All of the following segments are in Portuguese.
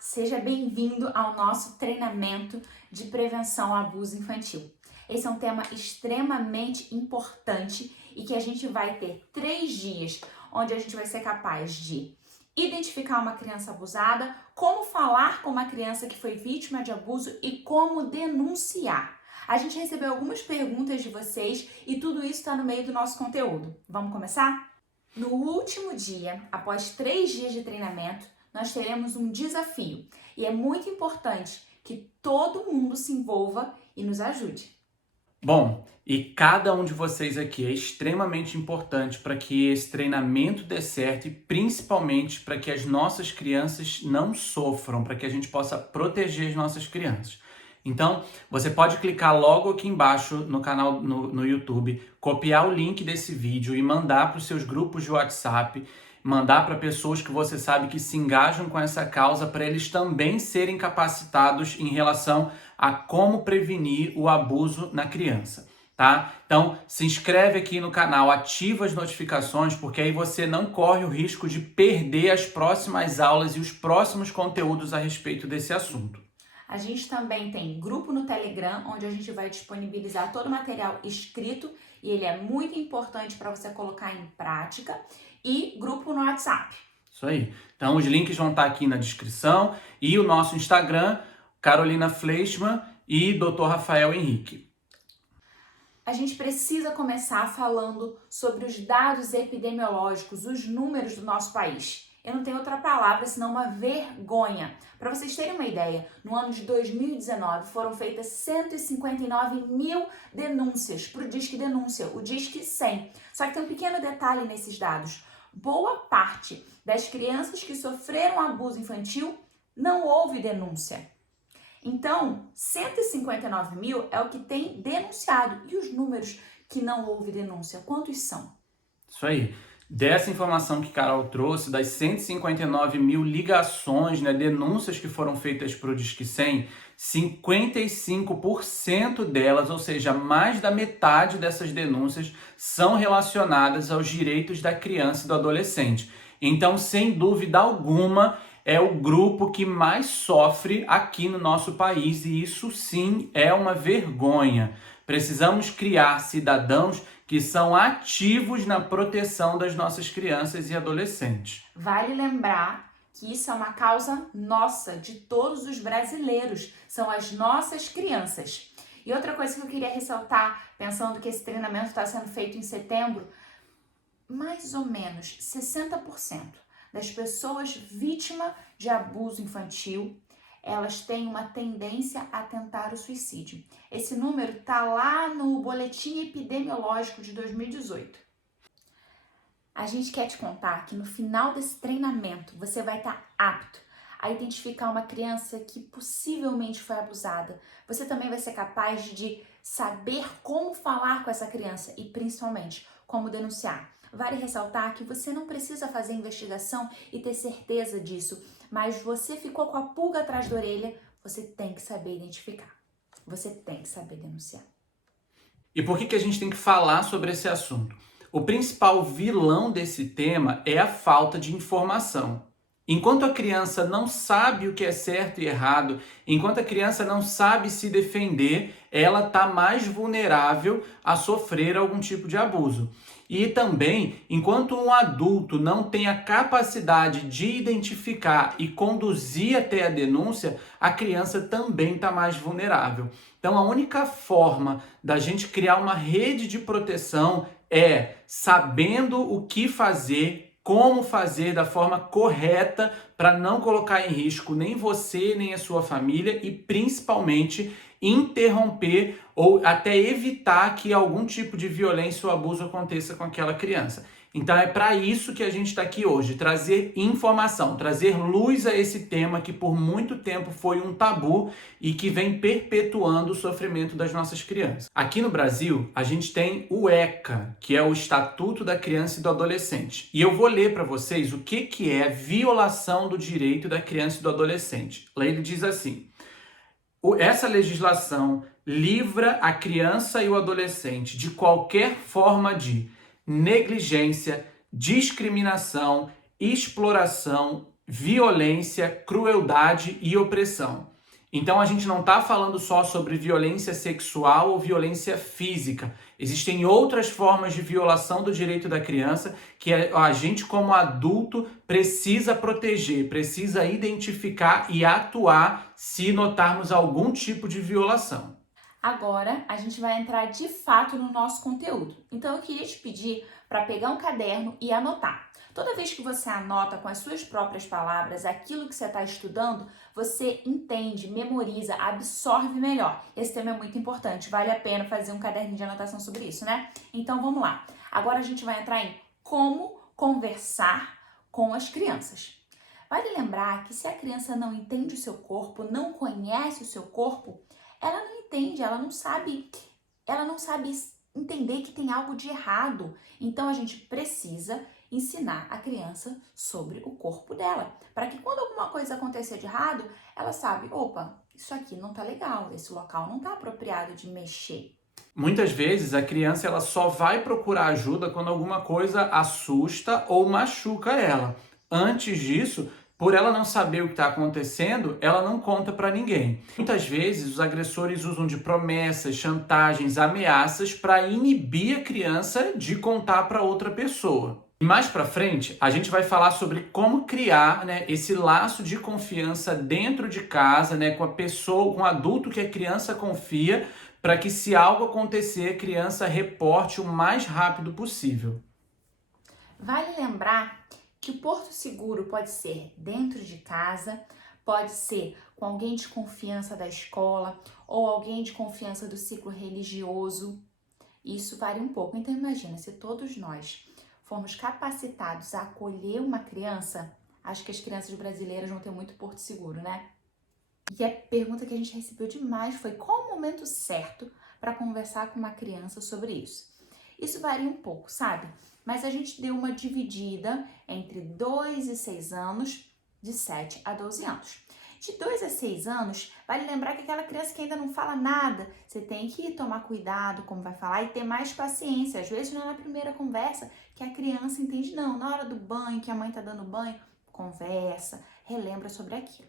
seja bem-vindo ao nosso treinamento de prevenção ao abuso infantil. Esse é um tema extremamente importante e que a gente vai ter 3 dias onde a gente vai ser capaz de identificar uma criança abusada, como falar com uma criança que foi vítima de abuso e como denunciar. A gente recebeu algumas perguntas de vocês e tudo isso está no meio do nosso conteúdo. Vamos começar? No último dia, após 3 dias de treinamento, nós teremos um desafio e é muito importante que todo mundo se envolva e nos ajude. Bom, e cada um de vocês aqui é extremamente importante para que esse treinamento dê certo e principalmente para que as nossas crianças não sofram, para que a gente possa proteger as nossas crianças. Então, você pode clicar logo aqui embaixo no canal no YouTube, copiar o link desse vídeo e mandar para os seus grupos de WhatsApp, mandar para pessoas que você sabe que se engajam com essa causa, para eles também serem capacitados em relação a como prevenir o abuso na criança, tá? Então, se inscreve aqui no canal, ativa as notificações, porque aí você não corre o risco de perder as próximas aulas e os próximos conteúdos a respeito desse assunto. A gente também tem grupo no Telegram, onde a gente vai disponibilizar todo o material escrito e ele é muito importante para você colocar em prática, e grupo no WhatsApp. Isso aí. Então, os links vão estar aqui na descrição e o nosso Instagram, Carolina Fleischmann e Dr. Rafael Henrique. A gente precisa começar falando sobre os dados epidemiológicos, os números do nosso país. Eu não tenho outra palavra senão uma vergonha. Para vocês terem uma ideia, no ano de 2019 foram feitas 159 mil denúncias para o Disque Denúncia, o Disque 100. Só que tem um pequeno detalhe nesses dados. Boa parte das crianças que sofreram abuso infantil não houve denúncia. Então, 159 mil é o que tem denunciado. E os números que não houve denúncia, quantos são? Isso aí. Dessa informação que Carol trouxe, das 159 mil ligações, denúncias que foram feitas para o Disque 100, 55% delas, ou seja, mais da metade dessas denúncias, são relacionadas aos direitos da criança e do adolescente. Então, sem dúvida alguma, é o grupo que mais sofre aqui no nosso país e isso sim é uma vergonha. Precisamos criar cidadãos que são ativos na proteção das nossas crianças e adolescentes. Vale lembrar que isso é uma causa nossa, de todos os brasileiros, são as nossas crianças. E outra coisa que eu queria ressaltar, pensando que esse treinamento está sendo feito em setembro, mais ou menos 60% das pessoas vítimas de abuso infantil, elas têm uma tendência a tentar o suicídio. Esse número está lá no boletim epidemiológico de 2018. A gente quer te contar que no final desse treinamento você vai estar apto a identificar uma criança que possivelmente foi abusada. Você também vai ser capaz de saber como falar com essa criança e principalmente como denunciar. Vale ressaltar que você não precisa fazer investigação e ter certeza disso, mas você ficou com a pulga atrás da orelha, você tem que saber identificar. Você tem que saber denunciar. E por que a gente tem que falar sobre esse assunto? O principal vilão desse tema é a falta de informação. Enquanto a criança não sabe o que é certo e errado, enquanto a criança não sabe se defender, ela está mais vulnerável a sofrer algum tipo de abuso. E também, enquanto um adulto não tem a capacidade de identificar e conduzir até a denúncia, a criança também está mais vulnerável. Então, a única forma da gente criar uma rede de proteção é sabendo o que fazer, como fazer da forma correta para não colocar em risco nem você, nem a sua família e principalmente interromper ou até evitar que algum tipo de violência ou abuso aconteça com aquela criança. Então é para isso que a gente está aqui hoje, trazer informação, trazer luz a esse tema que por muito tempo foi um tabu e que vem perpetuando o sofrimento das nossas crianças. Aqui no Brasil, a gente tem o ECA, que é o Estatuto da Criança e do Adolescente. E eu vou ler para vocês o que é violação do direito da criança e do adolescente. Lá ele diz assim: essa legislação livra a criança e o adolescente de qualquer forma de negligência, discriminação, exploração, violência, crueldade e opressão. Então a gente não está falando só sobre violência sexual ou violência física. Existem outras formas de violação do direito da criança que a gente, como adulto, precisa proteger, precisa identificar e atuar se notarmos algum tipo de violação. Agora a gente vai entrar de fato no nosso conteúdo. Então eu queria te pedir para pegar um caderno e anotar. Toda vez que você anota com as suas próprias palavras aquilo que você está estudando, você entende, memoriza, absorve melhor. Esse tema é muito importante, vale a pena fazer um caderninho de anotação sobre isso, né? Então vamos lá. Agora a gente vai entrar em como conversar com as crianças. Vale lembrar que se a criança não entende o seu corpo, não conhece o seu corpo, ela não entende, ela não sabe entender que tem algo de errado. Então a gente precisa ensinar a criança sobre o corpo dela, para que quando alguma coisa acontecer de errado, ela sabe, opa, isso aqui não tá legal, esse local não tá apropriado de mexer. Muitas vezes a criança ela só vai procurar ajuda quando alguma coisa assusta ou machuca ela. Antes disso, por ela não saber o que está acontecendo, ela não conta para ninguém. Muitas vezes os agressores usam de promessas, chantagens, ameaças para inibir a criança de contar para outra pessoa. E mais para frente, a gente vai falar sobre como criar, esse laço de confiança dentro de casa, com a pessoa, com o adulto que a criança confia, para que se algo acontecer, a criança reporte o mais rápido possível. Vale lembrar que o porto seguro pode ser dentro de casa, pode ser com alguém de confiança da escola ou alguém de confiança do ciclo religioso. Isso varia um pouco. Então imagina, se todos nós formos capacitados a acolher uma criança, acho que as crianças brasileiras vão ter muito porto seguro, né? E a pergunta que a gente recebeu demais foi qual o momento certo para conversar com uma criança sobre isso? Isso varia um pouco, sabe? Mas a gente deu uma dividida entre 2 e 6 anos, de 7 a 12 anos. De 2 a 6 anos, vale lembrar que aquela criança que ainda não fala nada, você tem que tomar cuidado como vai falar e ter mais paciência. Às vezes não é na primeira conversa que a criança entende, não. Na hora do banho, que a mãe tá dando banho, conversa, relembra sobre aquilo.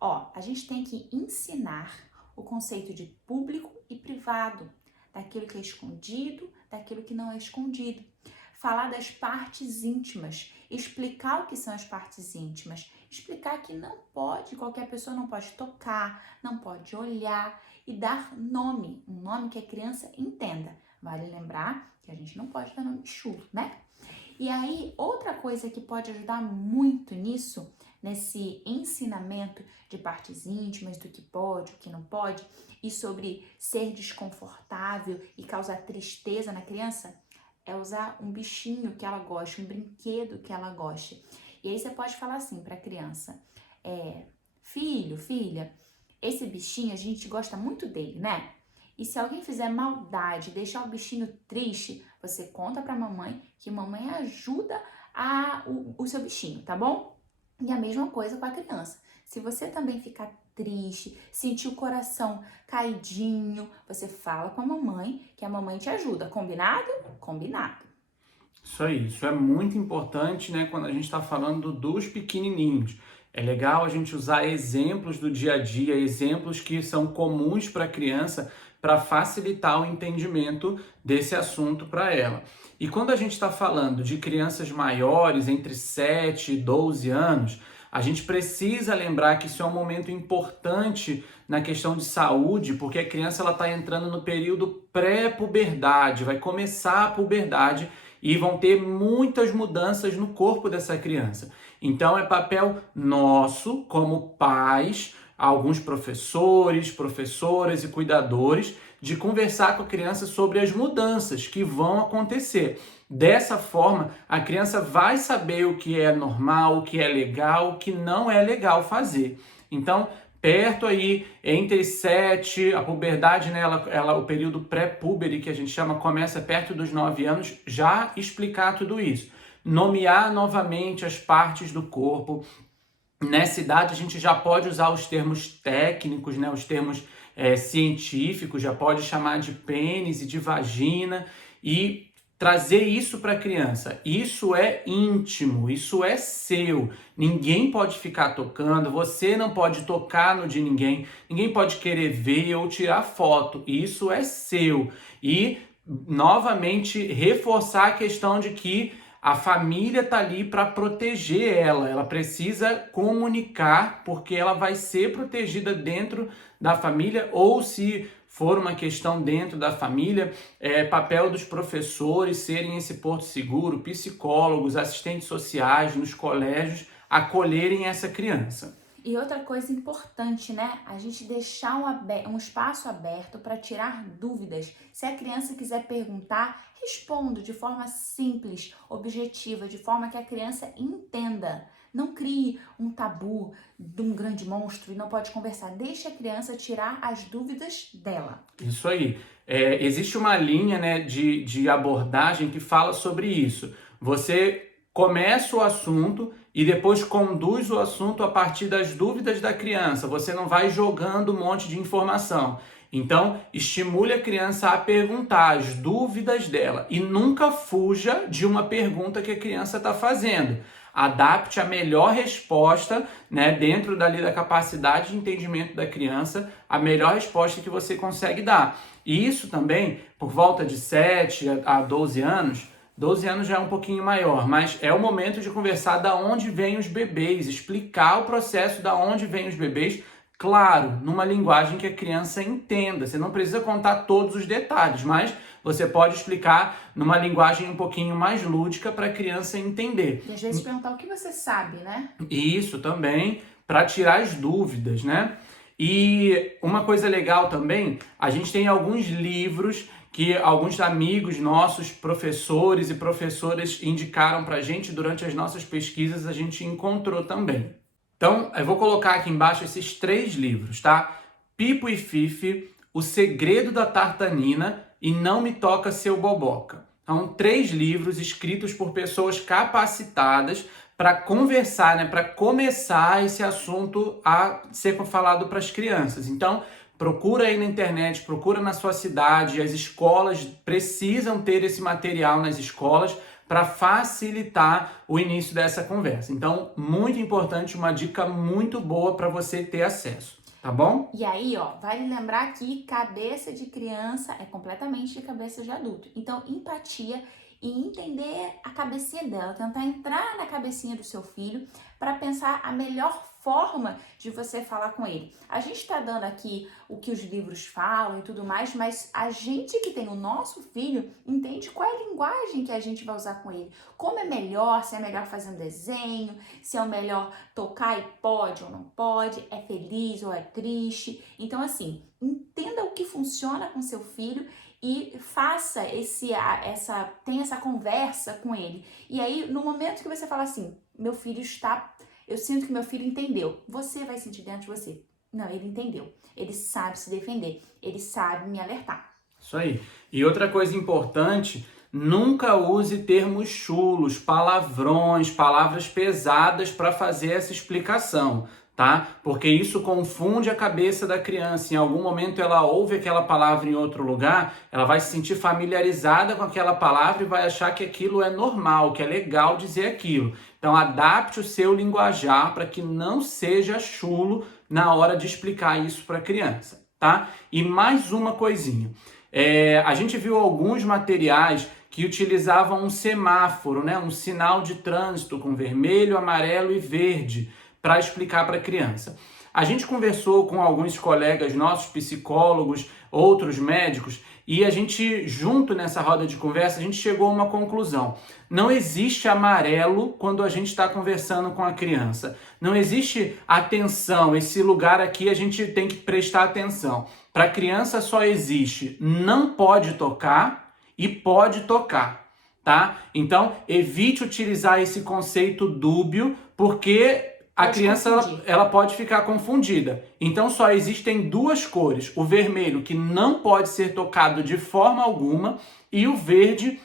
A gente tem que ensinar o conceito de público e privado, daquilo que é escondido, daquilo que não é escondido. Falar das partes íntimas, explicar o que são as partes íntimas, explicar que não pode, qualquer pessoa não pode tocar, não pode olhar e dar nome, um nome que a criança entenda. Vale lembrar que a gente não pode dar nome chulo, né? E aí, outra coisa que pode ajudar muito nisso, nesse ensinamento de partes íntimas, do que pode, o que não pode, e sobre ser desconfortável e causar tristeza na criança, é usar um bichinho que ela goste, um brinquedo que ela goste. E aí você pode falar assim para a criança, filho, filha, esse bichinho a gente gosta muito dele, né? E se alguém fizer maldade, deixar o bichinho triste, você conta pra mamãe que mamãe ajuda o seu bichinho, tá bom? E a mesma coisa com a criança. Se você também ficar triste, sentir o coração caidinho, você fala com a mamãe que a mamãe te ajuda. Combinado? Combinado. Isso aí, isso é muito importante, quando a gente está falando dos pequenininhos. É legal a gente usar exemplos do dia a dia, exemplos que são comuns para a criança, para facilitar o entendimento desse assunto para ela. E quando a gente está falando de crianças maiores, entre 7 e 12 anos, a gente precisa lembrar que isso é um momento importante na questão de saúde, porque a criança está entrando no período pré-puberdade, vai começar a puberdade e vão ter muitas mudanças no corpo dessa criança. Então é papel nosso, como pais, alguns professores, professoras e cuidadores, de conversar com a criança sobre as mudanças que vão acontecer. Dessa forma, a criança vai saber o que é normal, o que é legal, o que não é legal fazer. Então, perto aí, entre 7, a puberdade, o período pré-púbere, que a gente chama, começa perto dos 9 anos, já explicar tudo isso. Nomear novamente as partes do corpo. Nessa idade, a gente já pode usar os termos técnicos, os termos científicos, já pode chamar de pênis e de vagina, e trazer isso para a criança. Isso é íntimo, isso é seu. Ninguém pode ficar tocando, você não pode tocar no de ninguém, ninguém pode querer ver ou tirar foto. Isso é seu. E, novamente, reforçar a questão de que a família está ali para proteger ela. Ela precisa comunicar porque ela vai ser protegida dentro da família, ou se for uma questão dentro da família, papel dos professores serem esse porto seguro, psicólogos, assistentes sociais nos colégios acolherem essa criança. E outra coisa importante, né? A gente deixar um espaço aberto para tirar dúvidas. Se a criança quiser perguntar, responda de forma simples, objetiva, de forma que a criança entenda. Não crie um tabu de um grande monstro e não pode conversar. Deixe a criança tirar as dúvidas dela. Isso aí. Existe uma linha, né, de abordagem que fala sobre isso. Você começa o assunto e depois conduz o assunto a partir das dúvidas da criança. Você não vai jogando um monte de informação. Então, estimule a criança a perguntar as dúvidas dela e nunca fuja de uma pergunta que a criança está fazendo. Adapte a melhor resposta, né, dentro dali da capacidade de entendimento da criança, a melhor resposta que você consegue dar. E isso também, por volta de 7 a 12 anos, 12 anos já é um pouquinho maior, mas é o momento de conversar da onde vêm os bebês, explicar o processo da onde vêm os bebês, claro, numa linguagem que a criança entenda. Você não precisa contar todos os detalhes, mas você pode explicar numa linguagem um pouquinho mais lúdica para a criança entender. E às vezes perguntar o que você sabe, né? Isso também, para tirar as dúvidas, né? E uma coisa legal também, a gente tem alguns livros que alguns amigos nossos, professores e professoras indicaram para a gente durante as nossas pesquisas, a gente encontrou também. Então, eu vou colocar aqui embaixo esses 3 livros, tá? Pipo e Fifi, O Segredo da Tartanina e Não Me Toca Seu Boboca. São 3 livros escritos por pessoas capacitadas para conversar, né? Para começar esse assunto a ser falado para as crianças. Então, procura aí na internet, procura na sua cidade, as escolas precisam ter esse material nas escolas para facilitar o início dessa conversa. Então, muito importante, uma dica muito boa para você ter acesso, tá bom? E aí, ó, vale lembrar que cabeça de criança é completamente de cabeça de adulto. Então, empatia e entender a cabecinha dela, tentar entrar na cabecinha do seu filho para pensar a melhor forma de você falar com ele. A gente está dando aqui o que os livros falam e tudo mais, mas a gente que tem o nosso filho entende qual é a linguagem que a gente vai usar com ele. Como é melhor, se é melhor fazer um desenho, se é o melhor tocar e pode ou não pode, é feliz ou é triste. Então, assim, entenda o que funciona com seu filho e faça tenha essa conversa com ele. E aí, no momento que você fala assim, eu sinto que meu filho entendeu. Você vai sentir dentro de você. Não, ele entendeu. Ele sabe se defender. Ele sabe me alertar. Isso aí. E outra coisa importante, nunca use termos chulos, palavrões, palavras pesadas para fazer essa explicação, tá? Porque isso confunde a cabeça da criança. Em algum momento ela ouve aquela palavra em outro lugar, ela vai se sentir familiarizada com aquela palavra e vai achar que aquilo é normal, que é legal dizer aquilo. Então adapte o seu linguajar para que não seja chulo na hora de explicar isso para a criança, tá? E mais uma coisinha. A gente viu alguns materiais que utilizavam um semáforo, né? Um sinal de trânsito com vermelho, amarelo e verde, para explicar para a criança. A gente conversou com alguns colegas nossos, psicólogos, outros médicos, e a gente, junto nessa roda de conversa, a gente chegou a uma conclusão. Não existe amarelo quando a gente está conversando com a criança. Não existe atenção, esse lugar aqui a gente tem que prestar atenção. Para a criança só existe não pode tocar e pode tocar, tá? Então, evite utilizar esse conceito dúbio, porque a criança ela pode ficar confundida. Então só existem 2 cores, o vermelho que não pode ser tocado de forma alguma e o verde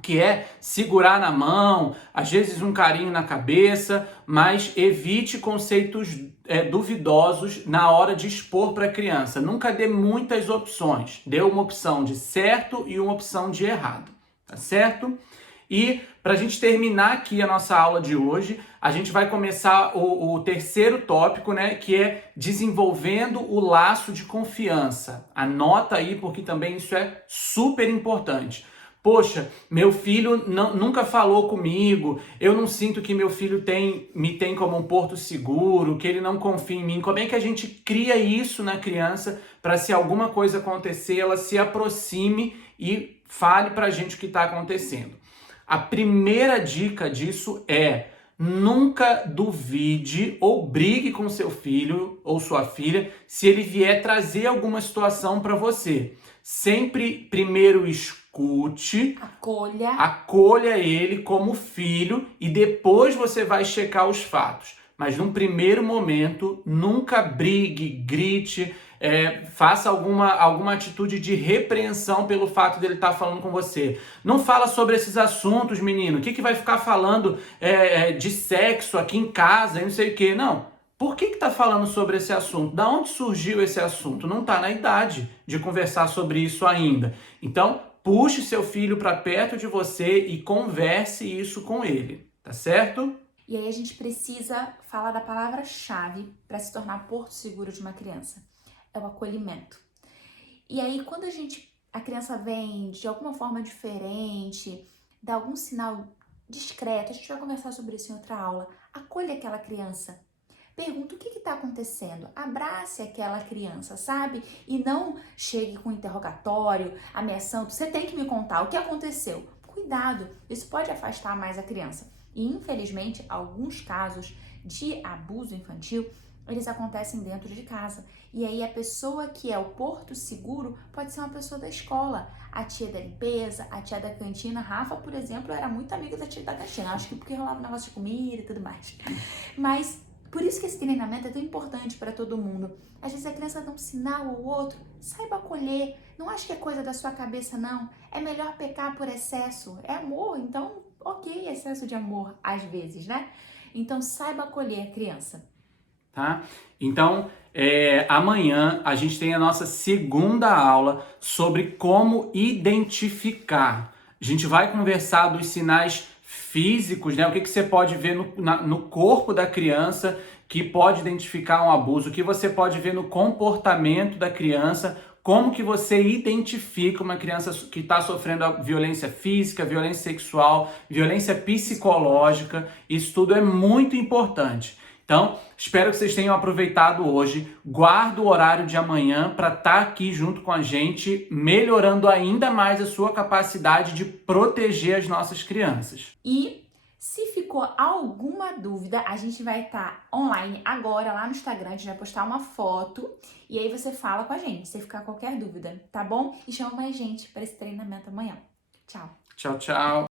que é segurar na mão, às vezes um carinho na cabeça, mas evite conceitos duvidosos na hora de expor para a criança. Nunca dê muitas opções, dê uma opção de certo e uma opção de errado, tá certo? E para a gente terminar aqui a nossa aula de hoje, a gente vai começar o terceiro tópico, né, que é desenvolvendo o laço de confiança. Anota aí, porque também isso é super importante. Poxa, meu filho nunca falou comigo, eu não sinto que meu filho me tem como um porto seguro, que ele não confia em mim. Como é que a gente cria isso na criança para, se alguma coisa acontecer, ela se aproxime e fale para a gente o que está acontecendo? A primeira dica disso é: nunca duvide ou brigue com seu filho ou sua filha se ele vier trazer alguma situação para você. Sempre primeiro escute, acolha ele como filho e depois você vai checar os fatos. Mas num primeiro momento, nunca brigue, grite, faça alguma atitude de repreensão pelo fato dele estar falando com você. Não fala sobre esses assuntos, menino. O que vai ficar falando de sexo aqui em casa e não sei o quê? Não. Por que está falando sobre esse assunto? Da onde surgiu esse assunto? Não está na idade de conversar sobre isso ainda. Então, puxe seu filho para perto de você e converse isso com ele, tá certo? E aí a gente precisa falar da palavra-chave para se tornar porto seguro de uma criança. É o acolhimento. E aí quando a criança vem de alguma forma diferente, dá algum sinal discreto, a gente vai conversar sobre isso em outra aula, acolha aquela criança. Pergunta o que está acontecendo, abrace aquela criança, sabe? E não chegue com interrogatório, ameaçando, você tem que me contar o que aconteceu. Cuidado, isso pode afastar mais a criança. E infelizmente, alguns casos de abuso infantil, eles acontecem dentro de casa. E aí a pessoa que é o porto seguro pode ser uma pessoa da escola, a tia da limpeza, a tia da cantina. Rafa, por exemplo, era muito amiga da tia da cantina, acho que porque rolava um negócio de comida e tudo mais. Mas por isso que esse treinamento é tão importante para todo mundo. Às vezes a criança dá um sinal ou outro, saiba acolher. Não acho que é coisa da sua cabeça, não. É melhor pecar por excesso. É amor, então, ok, excesso de amor, às vezes, né? Então, saiba acolher a criança. Tá? Então, amanhã a gente tem a nossa segunda aula sobre como identificar. A gente vai conversar dos sinais físicos, né? O que você pode ver no corpo da criança que pode identificar um abuso, o que você pode ver no comportamento da criança, como que você identifica uma criança que está sofrendo violência física, violência sexual, violência psicológica. Isso tudo é muito importante. Então, espero que vocês tenham aproveitado hoje. Guarda o horário de amanhã para estar aqui junto com a gente, melhorando ainda mais a sua capacidade de proteger as nossas crianças. E se ficou alguma dúvida, a gente vai estar online agora lá no Instagram, a gente vai postar uma foto e aí você fala com a gente, se ficar qualquer dúvida, tá bom? E chama mais gente para esse treinamento amanhã. Tchau. Tchau, tchau.